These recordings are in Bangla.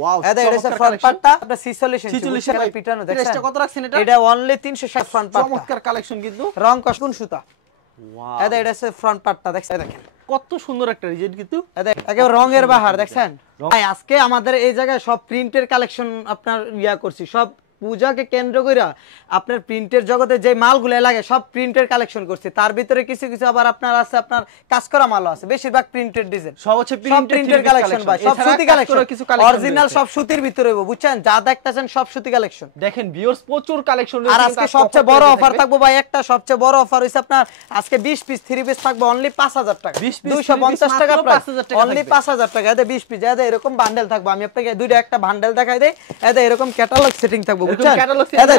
ওয়াও এটা হচ্ছে ফ্রন্ট পার্টটা আপনার 46 ইঞ্চি পিটানো দেখেন প্রাইসটা কত রাখছেন এটা এটা অনলি 360 ফ্রন্ট পার্ট চমৎকার কালেকশন কিন্তু রং কস্টুন সুতা ওয়াও এটা হচ্ছে ফ্রন্ট পার্টটা দেখেন কত সুন্দর একটা ডিজাইন কিন্তু একেবারে রঙের বাহার দেখছেন ভাই আজকে আমাদের এই জায়গায় সব প্রিন্টের কালেকশন আপনার করছি সব পূজাকে কেন্দ্র করে আপনার প্রিন্টের জগতে যে মালগুলো লাগে সব প্রিন্টের কালেকশন করছি তার ভিতরে কিছু কিছু আবার আপনার আছে আপনার কাজ করা মালও আছে বেশিরভাগ প্রিন্টেড ডিজাইন সব হচ্ছে প্রিন্টের কালেকশন ভাই সব সুতি কালেকশন অরিজিনাল সব সুতির ভিতরে হবে বুঝছেন যা দেখতেছেন সব সুতি কালেকশন দেখেন ভিউয়ার্স প্রচুর কালেকশন আর আজকে সবচেয়ে বড় অফার থাকবে ভাই একটা সবচেয়ে বড় অফার হইছে আপনার আজকে 20 পিস 3 পিস থাকবে অনলি 5000 টাকা 250 টাকা প্রাইস অনলি 5000 টাকা এতে 20 পিস এতে এরকম বান্ডেল থাকবে আমি আপনাকে দুইটা একটা বান্ডেল দেখাই দেই এতে এরকম ক্যাটালগ সেটিং থাকবে বুঝছেন এতে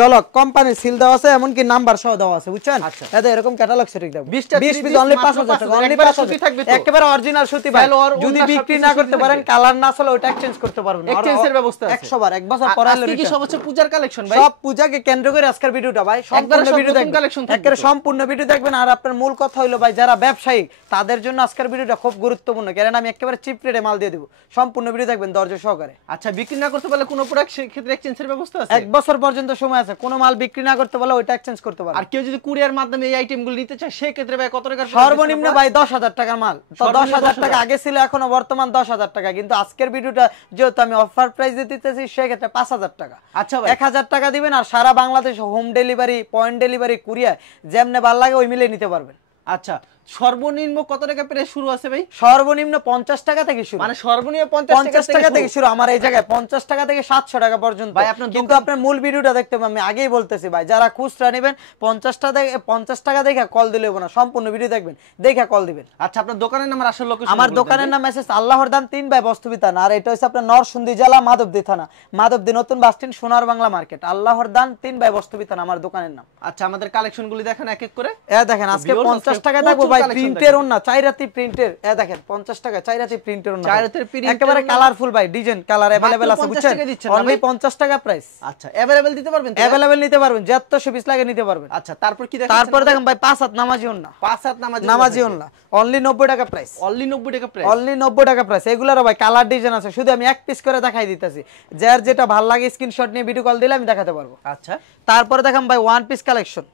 জলক কোম্পানি সিল দেওয়া আছে এমন কি নাম্বার সহ দেওয়া আছে বুঝছেন এতে এরকম ক্যাটালগ সেটিং থাকবে 20 পিস অনলি 5000 টাকা অনলি 5000 থাকবে একেবারে অরিজিনাল সুতি ভাই যদি বিক্রি না করতে পারেন কালার না চলে ওটা এক্সচেঞ্জ করতে পারবেন এক্সচেঞ্জের ব্যবস্থা আছে 100 বার এক বছর পরাইলে কি সব হচ্ছে পূজার কালেকশন ভাই সব পূজাকে কেন্দ্র করে আজকের ভিডিওটা ভাই সম্পূর্ণ ভিডিও দেখবেন একেবারে সম্পূর্ণ ভিডিও দেখবেন আর আপনার মূল কথা হলো ভাই যারা ব্যবসায়ী তাদের জন্য আজকের ভিডিওটা খুব গুরুত্বপূর্ণ কারণ আমি একেবারে চিপ রেটে মাল দিয়ে দেব সম্পূর্ণ ভিডিও দেখবেন ধৈর্য সহকারে আচ্ছা বিক্রি না করতে পারলে কোনো প্রোডাক্ট সেই ক্ষেত্রে এক্সচেঞ্জের ব্যবস্থা আছে এক বছর পর্যন্ত সময় আছে কোনো মাল বিক্রি না করতে পারলে ওটা এক্সচেঞ্জ করতে পারবে আর কেউ যদি কুরিয়ার মাধ্যমে এই আইটেমগুলো নিতে চায় সেই ক্ষেত্রে ভাই কত টাকার সর্বনিম্ন ভাই 10000 টাকার মাল তো 10000 টাকা আগে ছিল এখনো বর্তমান 10000 টাকা কিন্তু আজকের ভিডিওটা যেহেতু আমি অফার প্রাইস দিতেছি সেই ক্ষেত্রে 5000 টাকা আচ্ছা ভাই 1000 টাকা দিবেন আর সারা Bangladesh home delivery point delivery courier যেমনে ভালো লাগে ওই মিলে নিতে পারবেন আচ্ছা সর্বনিম্ন কত টাকা প্রাইস শুরু আছে ভাই সর্বনিম্ন 50 টাকা থেকে শুরু মানে সর্বনিম্ন 50 টাকা থেকে শুরু আমার এই জায়গায় 50 টাকা থেকে 700 টাকা পর্যন্ত ভাই আপনার কিন্তু আপনার মূল ভিডিওটা দেখতে হবে আমি আগেই বলতেছি ভাই যারা খুচরা নেবেন 50 টাকা দেখে কল দিলে হবে না সম্পূর্ণ ভিডিও দেখবেন দেখে কল দিবেন আচ্ছা আপনার দোকানের নাম আর আসল লোকেশন আমার দোকানের নাম মেসেজ আল্লাহর দান 3 বাই বস্তুবিতান আর এটা হচ্ছে আপনার নরসিংদী জেলা মাধবদী থানা মাধবদী নতুন বাস স্ট্যান্ড সোনার বাংলা মার্কেট আল্লাহর দান 3 বাই বস্তুবিতান আমার দোকানের নাম আচ্ছা আমাদের কালেকশনগুলি দেখেন এক এক করে দেখেন আজকে 50 টাকা থাকবে ভাই প্রিন্টের না চাইরাতি প্রিন্টের দেখেন 50 টাকা চাইরাতি প্রিন্টের না চাইরাতির প্রিন্ট একেবারে কালারফুল ভাই ডিজাইন কালার अवेलेबल আছে বুঝছেন অনলি 50 টাকা প্রাইস আচ্ছা अवेलेबल দিতে পারবেন তো अवेलेबल নিতে পারবেন যতশো পিস লাগে নিতে পারবেন আচ্ছা তারপর কি দেখেন তারপর দেখেন ভাই 5 হাত নামাজি ওন্না 5 হাত নামাজি ওন্না অনলি 90 টাকা প্রাইস অনলি 90 টাকা প্রাইস অনলি 90 টাকা প্রাইস এগুলার ভাই কালার ডিজাইন আছে শুধু আমি এক পিস করে দেখাই দিতেছি যার যেটা ভালো লাগে স্ক্রিনশট নিয়ে ভিডিও কল দিলে আমি দেখাতে পারবো আচ্ছা তারপর দেখেন ভাই ওয়ান পিস কালেকশন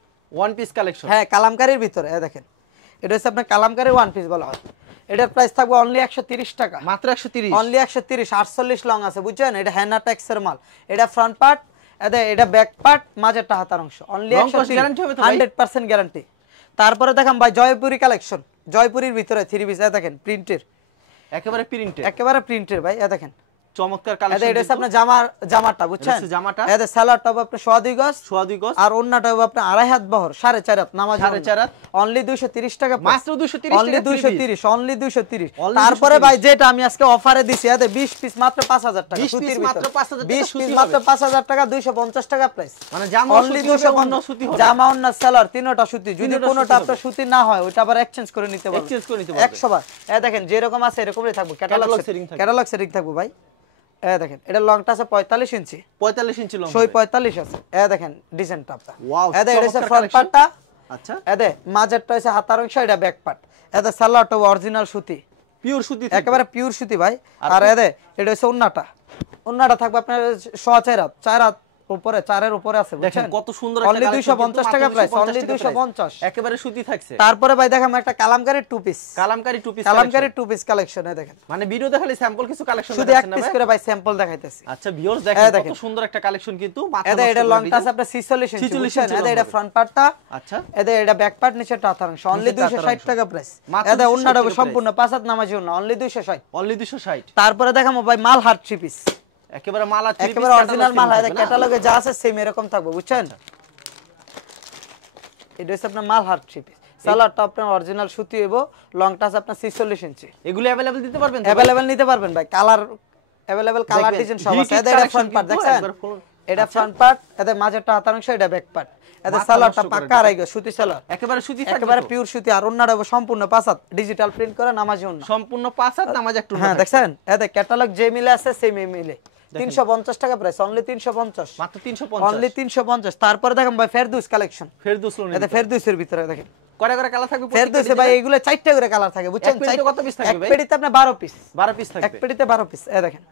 হ্যাঁ কালামকারীর ভিতরে দেখেন এটা হচ্ছে আপনার কালামকারী ওয়ান পিস বলা হয় এটার প্রাইস থাকবে অনলি 130 টাকা মাত্র 130 অনলি 130 48 লং আছে বুঝছেন এটা হ্যান্ডা টেক্সের মাল এটা ফ্রন্ট পার্ট এটা ব্যাক পার্ট মাঝেরটা হাতার অংশ অনলি 100% গ্যারান্টি তারপরে দেখেন ভাই জয়পুরি কালেকশন জয়পুরির ভিতরে 3 পিস দেখেন প্রিন্টের একেবারে প্রিন্টের ভাই দেখেন চমৎকার কালেকশন এটা হচ্ছে আপনার জামাটা বুঝছেন জামাটা এটা সালোয়ারটা হবে আপনার 1.5 গজ আর ওন্নাটা হবে আপনার 2.5 হাত বহর 4.5 হাত নামাজ 4.5 হাত অনলি 230 টাকা মাত্র 230 অনলি 230 অনলি 230 তারপরে ভাই যেটা আমি আজকে অফারে দিছি এতে 20 পিস মাত্র 5000 টাকা 20 পিস মাত্র 5000 20 পিস মাত্র 5000 টাকা 250 টাকা প্রাইস মানে জামা অনলি 250 সুতি হবে জামা ওন্না সালোয়ার তিনটা সুতি যদি কোনোটা আপনার সুতি না হয় ওটা আবার এক্সচেঞ্জ করে নিতে পারবেন 100 বার দেখেন যে রকম আছে এরকমই থাকবে ক্যাটালগ সেটিং থাকবে ভাই দেখেন এটা লংটা আছে 45 ইঞ্চি লং 45 আছে দেখেন ডিজাইনটা আপনার ওয়াও এটা হচ্ছে ফ্রন্ট পার্টটা আচ্ছা মাঝেরটা হচ্ছে হাতার অংশ এটা ব্যাক পার্ট সালোয়ারটা অরিজিনাল সুতি পিওর সুতি একেবারে পিওর সুতি ভাই আর এটা হচ্ছে ওন্নাটা থাকবে আপনার 4 হাত উপরে 4 এর উপরে আছে দেখেন কত সুন্দর অনলি 250 টাকা প্রাইস অনলি 250 একেবারে সুতি থাকছে তারপরে ভাই দেখেন একটা কালামকারী টু পিস কালেকশন দেখেন মানে ভিডিও দেখালে স্যাম্পল কিছু কালেকশন শুধু এক পিস করে ভাই স্যাম্পল দেখাইতেছি আচ্ছা ভিউয়ার্স দেখেন কত সুন্দর একটা কালেকশন কিন্তু এটা লংটা আছে আপনার 46 ইঞ্চি এটা ফ্রন্ট পার্টটা আচ্ছা এটা ব্যাক পার্ট নিচেরটা হাতার অংশ অনলি 260 টাকা প্রাইস এটা ওন্নাটা সম্পূর্ণ 5 হাত নামাজি ওন্না অনলি 260 তারপরে দেখাবো ভাই মাল হার থ্রি পিস একেবারে মাল আর একেবারে অরিজিনাল মাল হয় ক্যাটালগে যা আছে সেম এরকম থাকবে বুঝছেন এটা হচ্ছে আপনার মাল হার থ্রি পিস সালোয়ারটা আপনার অরিজিনাল সুতি এবং লংটা আছে আপনার 46 ইঞ্চি এগুলো अवेलेबल দিতে পারবেন अवेलेबल নিতে পারবেন ভাই अवेलेबल কালার ডিজাইন সব আছে এটা ফ্রন্ট পার্ট দেখছেন এটা ফ্রন্ট পার্ট এটা মাঝেরটা হাতার অংশ এটা ব্যাক পার্ট এটা সালোয়ারটা পাক্কা আড়াইগো সুতি সালোয়ার একেবারে সুতি একেবারে পিওর সুতি আর ওন্নাটা সম্পূর্ণ 5 হাত ডিজিটাল প্রিন্ট করে নামাজি ওন্না সম্পূর্ণ 5 হাত নামাজ একটু হ্যাঁ দেখছেন এটা ক্যাটালগ যে মিলে আছে সেম মিলে 350 টাকা প্রাইস অনলি 350 মাত্র 350 অনলি 350 তারপরে দেখেন ভাই ফেরদৌস কালেকশন এটা ফেরদৌসের ভিতরে দেখেন কয়টা করে কালার থাকবে ফেরদৌসে ভাই এগুলো 4টা করে কালার থাকে বুঝছেন এক পেটিতে কত পিস থাকবে ভাই এক পেটিতে আপনার 12 পিস থাকবে এক পেটিতে 12 পিস দেখেন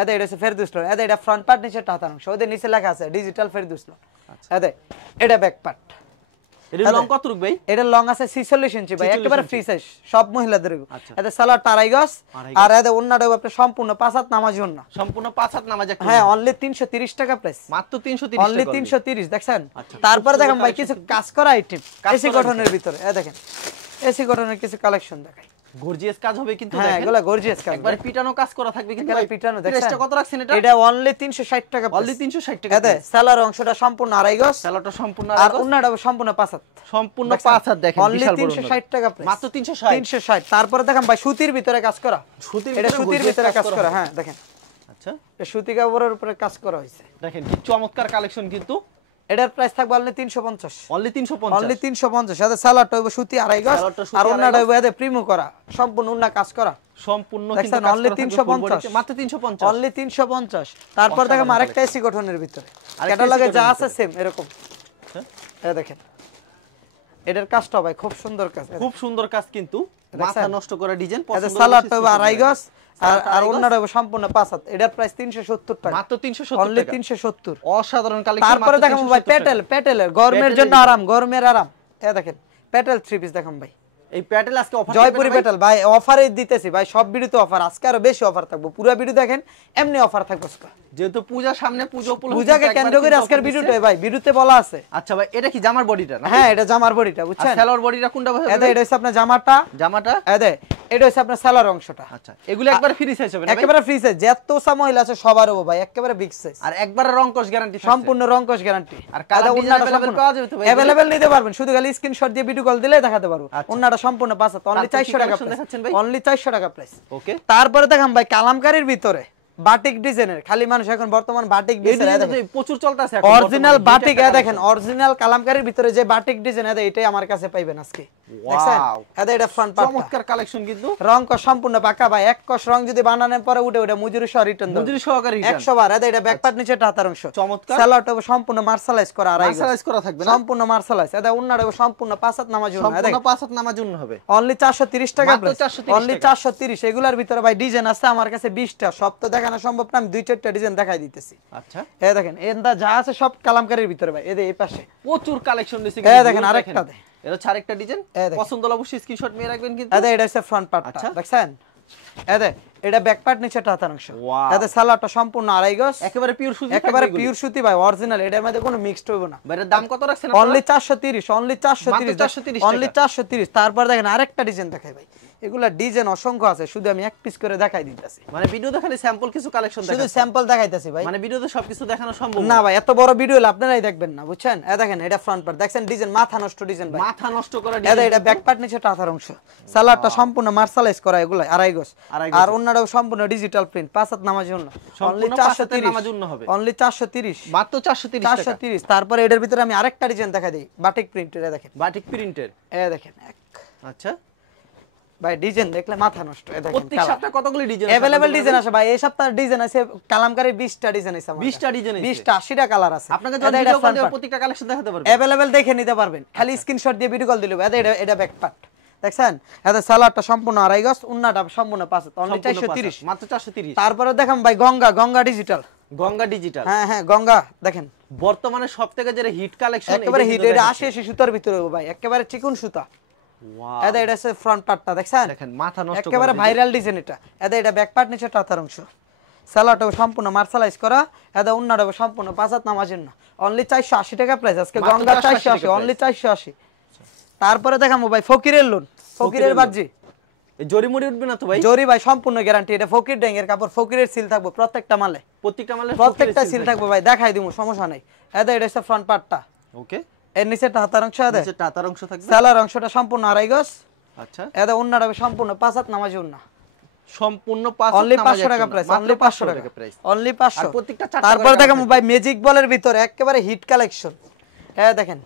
এতে এটা হচ্ছে ফেরদৌস লোন, এতে এটা ফ্রন্ট পার্ট, নিচে হাতার অংশ, ওদের নিচে লেখা আছে ডিজিটাল ফেরদৌস লোন। এতে এটা ব্যাক পার্ট। এর লং কত রুক ভাই? এটা লং আছে 46 ইঞ্চি ভাই, একেবারে ফ্রি সাইজ, সব মহিলাদের। এতে সালোয়ার টারাই গজ, আর এতে ওন্নাটা আপনি সম্পূর্ণ 5 হাত নামাজি ওন্না, সম্পূর্ণ 5 হাত নামাজ একটা। হ্যাঁ, অনলি 330 টাকা প্রাইস, মাত্র 330 টাকা, অনলি 330 দেখছেন। তারপরে দেখেন ভাই কিছু কাজ করা আইটেম এসি গঠনের ভিতরে, এই দেখেন এসি গঠনের কিছু কালেকশন দেখাই, গর্জিয়াস কাজ হবে কিন্তু হ্যাঁ, দেখেন এগুলা গর্জিয়াস কাজ, একবার পিটানো কাজ করা থাকবে কিন্তু একেবারে ভাই। পিটানো দেখেন। প্রাইসটা কত রাখছেন এটা? এটা অনলি 360 টাকা, অনলি 360 টাকা। এতে সালোয়ার অংশটা সম্পূর্ণ আড়াই গজ, সালোয়ারটা সম্পূর্ণ আর ওন্নাটা সম্পূর্ণ 5 হাত, সম্পূর্ণ 5 হাত দেখেন, অনলি বিশাল বড় 360 টাকা প্রাইস, মাত্র 360। 360। তারপরে দেখেন ভাই সুতির ভিতরে কাজ করা, এটা সুতির ভিতরে কাজ করা, হ্যাঁ দেখেন। আচ্ছা, এটা সুতি কাপড়ের উপরে কাজ করা হয়েছে, দেখেন কি চমৎকার কালেকশন কিন্তু। এটার প্রাইস থাকবে অনলি 350, অনলি 350, অনলি 350। সাথে সালোয়ারটা হইব সুতি আড়াই গজ, আর ওন্নাটা হইব এতে প্রিমো করা, সম্পূর্ণ ওন্না কাজ করা, সম্পূর্ণ কিন্তু দেখেন অনলি 350, মাত্র 350, অনলি 350। তারপর দেখেন আরেকটা এসি গঠনের ভিতরে, ক্যাটালগে যা আছে সেম এরকম, এই দেখেন এটার কাজটা ভাই খুব সুন্দর কাজ, খুব সুন্দর কাজ কিন্তু, মাথা নষ্ট করা ডিজাইন। এটা সালোয়ারটা হইব আড়াই গজ, আর ওন্নাটা হইব সম্পূর্ণ 5 হাত। এটার প্রাইস 370 টাকা, মাত্র 370 অনলি টাকা, 370। অসাধারণ কালেকশন। তারপরে দেখেন ভাই প্যাটেলের গরমের জন্য আরাম, গরমের আরাম, এই দেখেন প্যাটেল 3 পিস দেখেন ভাই, এই প্যাটেল আজকে অফার জয়পুরি প্যাটেল ভাই অফারে দিতেছি ভাই, সব ভিডিওতে অফার, আজকে আরো বেশি অফার থাকবে, পুরো ভিডিও দেখেন, এমনি অফার থাকবে আজকে, যেহেতু পূজা সামনে, পূজা উপলক্ষে পূজাকে কেন্দ্র করে আজকের ভিডিওটা ভাই ভিডিওতে বলা আছে। আচ্ছা ভাই, এটা কি জামার বডিটা না? হ্যাঁ, এটা জামার বডিটা, বুঝছেন? সালোয়ার বডিটা কোনটা ভাই? এটা হচ্ছে আপনার জামাটা, এটা হচ্ছে আপনার সালোয়ার অংশটা। আচ্ছা, এগুলো একবার ফ্রি সাইজ হবে না ভাই? একেবারে ফ্রি সাইজ, যত মহিলা আছে সবার হবে ভাই, একেবারে বিগ সাইজ, আর একবার রংকশ গ্যারান্টি, সম্পূর্ণ রংকশ গ্যারান্টি। আর কালার ডিজাইন अवेलेबल পাওয়া যাবে তো ভাই? अवेलेबल নিতে পারবেন, শুধু খালি স্ক্রিনশট দিয়ে ভিডিও কল দিলেই দেখাতে পারবো। ওন্নাটা সম্পূর্ণ 5 হাত, অনলি 400 টাকা দেখাচ্ছেন ভাই, অনলি 400 টাকা প্রাইস। ওকে। তারপরে দেখাম ভাই কালামকারীর ভিতরে বাটিক ডিজাইনের, খালি মানুষ এখন বর্তমান বাটিক ডিজাইন প্রচুর চলতেছে এখন, অরিজিনাল বাটিক, দেখেন অরিজিনাল কালামকারীর ভিতরে যে বাটিক ডিজাইন এটাই আমার কাছে পাইবেন আজকে, দেখছেন? এটা ফ্রন্ট পার্ট, চমৎকার কালেকশন কিন্তু, রং কস সম্পূর্ণ পাকা ভাই, এক কস রং যদি বানানোর পরে উঠে মজুরি সহ রিটার্ন দাও, মজুরি সহকারে 100 বার। এটা ব্যাক পার্ট, নিচে হাতার অংশ, চমৎকার। সালোয়ারটা সম্পূর্ণ মার্শালাইজ করা, মার্শালাইজ করা থাকবে না, সম্পূর্ণ মার্শালাইজ। এটা ওন্নাটা সম্পূর্ণ 5 হাত নামাজ জন্য, সম্পূর্ণ 5 হাত নামাজ জন্য হবে, অনলি 430 টাকা মাত্র প্রাইস, 430 অনলি 430। এগুলার ভিতরে ভাই ডিজাইন আছে আমার কাছে 20টা, সব তো দেখানো সম্ভব না, আমি 2-4টা ডিজাইন দেখাই দিতেছি। আচ্ছা, এই দেখেন এন্ডা যা আছে সব কালামকারীর ভিতরে ভাই, এই পাশে প্রচুর কালেকশন দিছি এই দেখেন আরেকটা দে, এটা হচ্ছে আরেকটা ডিজাইন, পছন্দ হলে অবশ্যই স্ক্রিনশট নিয়ে রাখবেন কিন্তু। এটা হচ্ছে ফ্রন্ট পার্টটা, দেখছেন? এটা ব্যাক পার্ট, নিচে হাতার অংশ, এটা সালোয়ারটা সম্পূর্ণ আড়াই গজ, একেবারে পিওর সুতি, একেবারে পিওর সুতি ভাই, অরিজিনাল, এটার মধ্যে কোনো মিক্সড হবে না। এর দাম কত রাখছেন আপনারা? Only 430, only 430, only 430। তারপর দেখেন আরেকটা ডিজাইন দেখাই ভাই, এগুলা ডিজাইন অসংখ্য আছে, শুধু আমি এক পিস করে দেখাই দিতেছি, মানে ভিডিওতে খালি স্যাম্পল কিছু কালেকশন দেখাচ্ছি, শুধু স্যাম্পল দেখাইতেছি ভাই, মানে ভিডিওতে সবকিছু দেখানো সম্ভব না ভাই, এত বড় ভিডিও হলে আপনারাই দেখবেন না, বুঝছেন? দেখেন এটা ফ্রন্ট পার্ট, দেখছেন ডিজাইন মাথা নষ্ট ডিজাইন ভাই, মাথা নষ্ট করা ডিজাইন। এটা ব্যাক পার্ট, নিচে হাতার অংশ, সালোয়ারটা সম্পূর্ণ মার্শালাইজ করা, এগুলা আড়াই গজ, আর ওন্নাটাও সম্পূর্ণ ডিজিটাল প্রিন্ট, 5 হাত নামাজ জন্য, অনলি 430 হবে, অনলি 430, মাত্র 430 টাকা। তারপরে এটার ভিতরে আমি আরেকটা ডিজাইন দেখাই দেই, বাটিক প্রিন্টের, দেখেন বাটিক প্রিন্টের, দেখেন আচ্ছা ভাই, ডিজাইন দেখলে মাথা নষ্ট। দেখেন প্রত্যেক সপ্তাহে কতগুলো ডিজাইন अवेलेबल ডিজাইন আছে ভাই, এই সপ্তাহে ডিজাইন আছে কালামকারী 20টা ডিজাইন আছে, 20টা ডিজাইন আছে, 20টা 80টা কালার আছে, আপনাকে যদি ভিডিও কল দিয়ে প্রত্যেকটা কালেকশন দেখাতে পারবেন, अवेलेबल দেখে নিতে পারবেন, খালি স্ক্রিনশট দিয়ে ভিডিও কল দিলে এটা ব্যাক পার্ট, দেখছেন? এটা সালোয়ারটা সম্পূর্ণ আড়াই গজ, ওন্নাটা সম্পূর্ণ 5 হাত, অনলি 430, মাত্র 430। তারপরে দেখাম ভাই গঙ্গা ডিজিটাল, গঙ্গা ডিজিটাল, হ্যাঁ গঙ্গা, দেখেন বর্তমানে সবথেকে যেটা হিট কালেকশন, একেবারে হিট, এটা 80 সুতার ভিতরে ভাই, একেবারে চিকন সুতা। ওয়াও, এটা হচ্ছে ফ্রন্ট পার্টটা, দেখছেন? দেখেন মাথা নষ্ট, একেবারে ভাইরাল ডিজাইন এটা। এটা ব্যাক পার্ট, নিচে হাতার অংশ, সালোয়ারটা সম্পূর্ণ মার্শালাইজ করা, এটা ওন্নাটা সম্পূর্ণ 5 হাত নামাজ জন্য, অনলি 480 টাকা প্রাইস আজকে, গঙ্গা 480, অনলি 480। তারপরে দেখামু ভাই ফকিরের লোন, ফকিরের বাজি, এই জরিমুড়ি উঠবে না তো ভাই? জরি ভাই সম্পূর্ণ গ্যারান্টি, এটা ফকির ড্যাঙ্গের কাপড়, ফকিরের সিল থাকবে প্রত্যেকটা মালে, প্রত্যেকটা সিল থাকবে ভাই, দেখাই দিমু, সমস্যা নাই। এটা হচ্ছে ফ্রন্ট পার্টটা, ওকে। এর নিচেটা হাতার অংশ, নিচেটা হাতার অংশ থাকবে, সালোয়ার অংশটা সম্পূর্ণ আড়াই গজ, আচ্ছা। এটা ওন্নাটা সম্পূর্ণ 5 হাত নামাজি ওন্না, সম্পূর্ণ 5 অনলি 500 টাকা প্রাইস, অনলি 500 টাকা প্রাইস, অনলি 500। প্রত্যেকটা 4টা। তারপর দেখামু ভাই ম্যাজিক বলের ভিতরে একেবারে হিট কালেকশন, দেখেন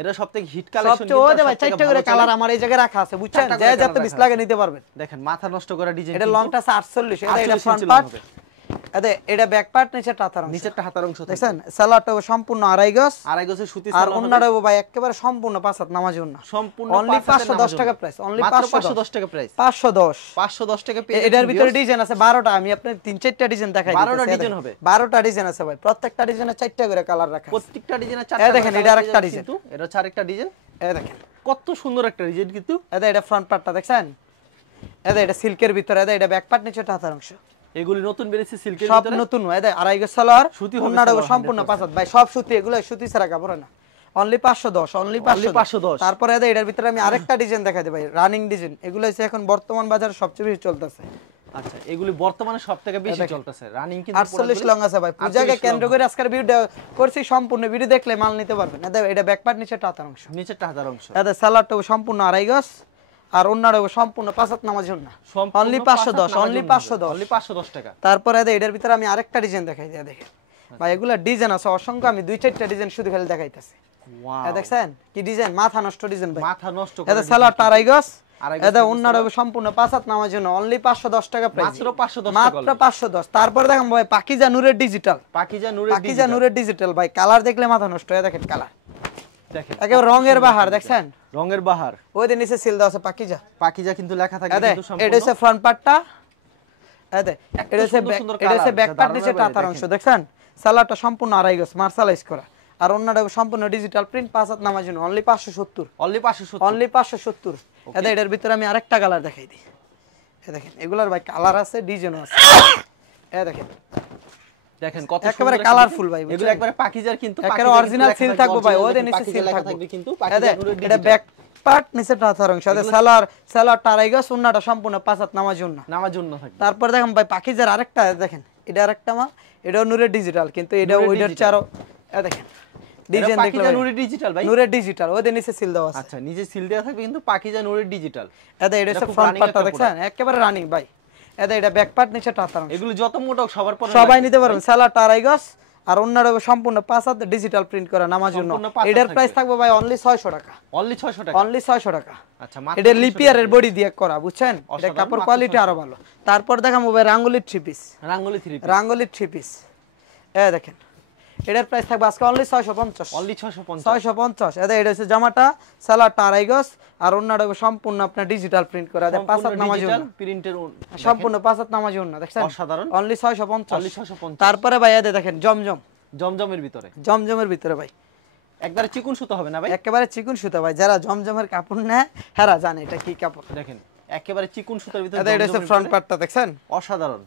এটা সবথেকে হিট কালেকশন, সবচেয়ে ওই ভাই 4টা করে কালার আমার এই জায়গায় রাখা আছে, বুঝছেন? যে যত 20 লাগে নিতে পারবেন। দেখেন মাথা নষ্ট করা ডিজাইন, এটা লংটা আছে 48, এটা ফ্রন্ট পার্ট, এটা ব্যাক পার্ট নিচেরটা হাতার অংশ, নিচেরটা হাতার অংশ দেখছেন সালোয়ারটা সম্পূর্ণ আড়াই গজ, আড়াই গজের সুতি আর ওন্নাটা ভাই একেবারে সম্পূর্ণ 5 হাত নামাজ ওন্না, সম্পূর্ণ অনলি 510 টাকা প্রাইস, অনলি 510 টাকা প্রাইস, 510 510 টাকা পেয়ে এটার ভিতরে ডিজাইন আছে 12টা, আমি আপনাদের 3-4টা ডিজাইন দেখাই দিচ্ছি। 12টা ডিজাইন হবে, 12টা ডিজাইন আছে ভাই, প্রত্যেকটা ডিজাইনে 4টা করে কালার রাখা আছে, প্রত্যেকটা ডিজাইনে 4টা। দেখেন এটা আরেকটা ডিজাইন, কিন্তু এটা হচ্ছে আরেকটা ডিজাইন, দেখেন কত সুন্দর একটা ডিজাইন কিন্তু। এটা ফ্রন্ট পার্টটা দেখছেন, এটা সিল্কের ভিতরে, এটা ব্যাক পার্ট নিচেরটা হাতার অংশ, এগুলি নতুন বেরিয়েছে সিল্কের সব ভিতরে, নতুন আড়াই গজ সালোয়ার, সুতি ওন্নাটা সম্পূর্ণ 5 হাত ভাই, সব সুতি, এগুলো সুতি ছাড়া কাপড় না, অনলি 510, অনলি 510। তারপরে এটার ভিতরে আমি আরেকটা ডিজাইন দেখাই দেব ভাই, রানিং ডিজাইন, এগুলো হচ্ছে এখন বর্তমান বাজারে সবচেয়ে বেশি চলতেছে। আচ্ছা, এগুলি বর্তমানে সবথেকে বেশি চলতেছে রানিং, কিন্তু 48 লং আছে ভাই, পূজাকে কেন্দ্র করে আজকের ভিডিও করছি, সম্পূর্ণ ভিডিও দেখলে মাল নিতে পারবেন। এটা ব্যাক পার্ট নিচেরটা হাতার অংশ, নিচেরটা হাতার অংশ, এটা সালোয়ারটা সম্পূর্ণ আড়াই গজ, আর ওন্নাটা সম্পূর্ণ 5 হাত নামাজ ওন্না, অনলি 510, অনলি 510, অনলি 510 টাকা। তারপরে এটার ভিতরে আমি আরেকটা ডিজাইন দেখাই দিই, দেখেন ভাই এগুলা ডিজাইন আছে অসংখ্য, আমি 2-4টা ডিজাইন শুধু খালি দেখাইতাছি। ওয়াও, দেখছেন কি ডিজাইন, মাথা নষ্ট ডিজাইন ভাই, মাথা নষ্ট করে। এটা সালোয়ারটা আড়াই গজ, এটা ওন্নাটা সম্পূর্ণ 5 হাত নামাজ ওন্না, অনলি 510 টাকা প্রাইস, মাত্র 510 টাকা, মাত্র 510। তারপরে দেখেন ভাই পাকিজা নূরের ডিজিটাল, পাকিজা নূরের ডিজিটাল ভাই, কালার দেখলে মাথা নষ্ট হয়ে, দেখেন কালার, দেখেন একেবারে রঙের বাহার, দেখছেন রঙের বাহার, ওই যে নিচে সিল দেওয়া আছে পাকিজা কিন্তু লেখা থাকে এটা কিন্তু সম্পূর্ণ। হচ্ছে ফ্রন্ট পার্টটা, এটা হচ্ছে ব্যাক পার্ট নিচে টাতার অংশ, দেখছেন সালোয়ারটা সম্পূর্ণ আড়াই গজ মার্শালাইজ করা, আর ওন্নাটা সম্পূর্ণ ডিজিটাল প্রিন্ট 5 হাত নামাজ জন্য, অনলি 570, অনলি 570, অনলি 570। এটার ভিতরে আমি আরেকটা কালার দেখাই দিই, দেখেন এগুলার ভাই কালার আছে, ডিজাইনও আছে, দেখেন দেখেন কত একেবারে কালারফুল ভাই, এগুলো একবারে পাকিজার কিন্তু, একেবারে অরিজিনাল সিল থাকবে ভাই, ওদের নিচে সিল থাকবে কিন্তু, এটা ব্যাক পার্ট নিচে টাতার অংশ, সালোয়ারটা আড়াই গজ, ওন্নাটা সম্পূর্ণ 5 হাত নামাজ জন্য থাকবে। তারপর দেখেন ভাই পাকিজার আরেকটা, দেখেন এটা আরেকটা মাল, এটাও নূরের ডিজিটাল, কিন্তু এটা ওইটার চারো, দেখেন ডিজাইন দেখলে নূরের ডিজিটাল ভাই, নূরের ডিজিটাল, ওদের নিচে সিল দেওয়া আছে। আচ্ছা, নিচে সিল দেওয়া থাকবে কিন্তু পাকিজা নূরের ডিজিটাল, এটা হচ্ছে ফ্রন্ট পার্টটা, দেখছেন একেবারে রানিং ভাই, এটা ব্যাক পার্ট নিচে টাতার অংশ, এগুলো যত মোটা হোক সবার পরে সবাই নিতে পারবেন। সালোয়ারটা আড়াই গজ, আর ওন্নাটা সম্পূর্ণ 5 হাত ডিজিটাল প্রিন্ট করা নামাজ জন্য, এটার প্রাইস থাকবে ভাই অনলি 600 টাকা, অনলি 600 টাকা, অনলি 600 টাকা। আচ্ছা, এটা লিপিয়ারের বডি দিয়ে করা, বুঝছেন, এটা কাপড় কোয়ালিটি আরো ভালো। তারপর দেখাবো ভাই রাঙ্গুলির 3 পিস, রাঙ্গুলির 3 পিস, দেখেন এটার প্রাইস থাকবে আজকে অনলি 650, অনলি 650। এটা হচ্ছে জামাটা, সালোয়ারটা আড়াই গজ, আর ওন্নাটা সম্পূর্ণ আপনার ডিজিটাল প্রিন্ট করা, 5 হাত নামাজ জন্য প্রিন্টের, সম্পূর্ণ 5 হাত নামাজ জন্য, দেখছেন অসাধারণ, অনলি 650, অনলি 650। তারপরে ভাই দেখেন জমজমের ভিতরে, জমজমের ভিতরে ভাই একবারে চিকন সুতা হবে না ভাই, একেবারে চিকন সুতা ভাই, যারা জমজমের কাপড় নেয় হেরা জানে এটা কি কাপড়, দেখেন একেবারে চিকন সুতার ভিতরে, এটা হচ্ছে ফ্রন্ট পার্টটা, দেখছেন অসাধারণ,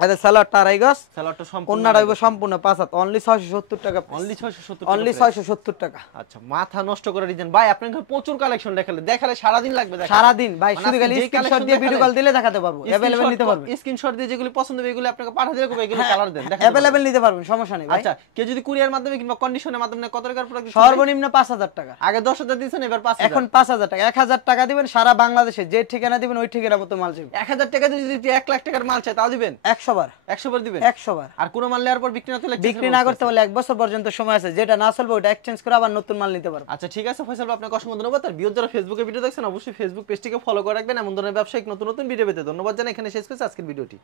এটা সালোয়ারটা আড়াই গজ, সালোয়ারটা ওন্নাটা সম্পূর্ণ 5 হাত, অনলি 670 টাকা, অনলি 670, অনলি 670 টাকা। আচ্ছা, মাথা নষ্ট করে দিবেন ভাই, আপনাকে প্রচুর কালেকশন দেখালে সারা দিন লাগবে, সারা দিন ভাই, শুধু খালি স্ক্রিনশট দিয়ে ভিডিও কল দিলে দেখাতে পারবো, अवेलेबल নিতে পারবেন, স্ক্রিনশট দিয়ে যেগুলো পছন্দ হবে এগুলো আপনাকে পাঠিয়ে দিলে এগুলো কালার দেন, দেখাতে अवेलेबल নিতে পারবেন, সমস্যা নেই ভাই। আচ্ছা, কেউ যদি কুরিয়ার মাধ্যমে কিংবা কন্ডিশনের মাধ্যমে কত টাকার প্রোডাক্ট দিচ্ছেন? সর্বনিম্ন 5000 টাকা, আগে 10000 দিয়েছেন, এবার 5000, এখন 5000 টাকা, 1000 টাকা দিবেন, সারা বাংলাদেশে যে ঠিকানা দিবেন ওই ঠিকানা মতো মাল যাবে। 1000 টাকা দিয়ে যদি 1 লাখ টাকার মাল চাই তাও দিবেন? 100 বার, 100 বার দিবেন, 100 বার। আর কোন মাল নেওয়ার পর বিক্রি না করলে, বিক্রি না করতে হলে 1 বছর পর্যন্ত সময় আছে, যেটা না চলবে ওটা এক্সচেঞ্জ করে আবার নতুন মাল নিতে পারবেন। আচ্ছা, ঠিক আছে ফয়সাল ভাই, আপনাকে অসংখ্য ধন্যবাদ। আর যারা ফেসবুকে ভিডিও দেখছেন অবশ্যই ফেসবুক পেজটিকে ফলো করে রাখবেন, এমন ধরনের ব্যবসায়িক নতুন নতুন ভিডিও পেতে। ধন্যবাদ জানাই, এখানে শেষ করছি আজকের ভিডিওটি।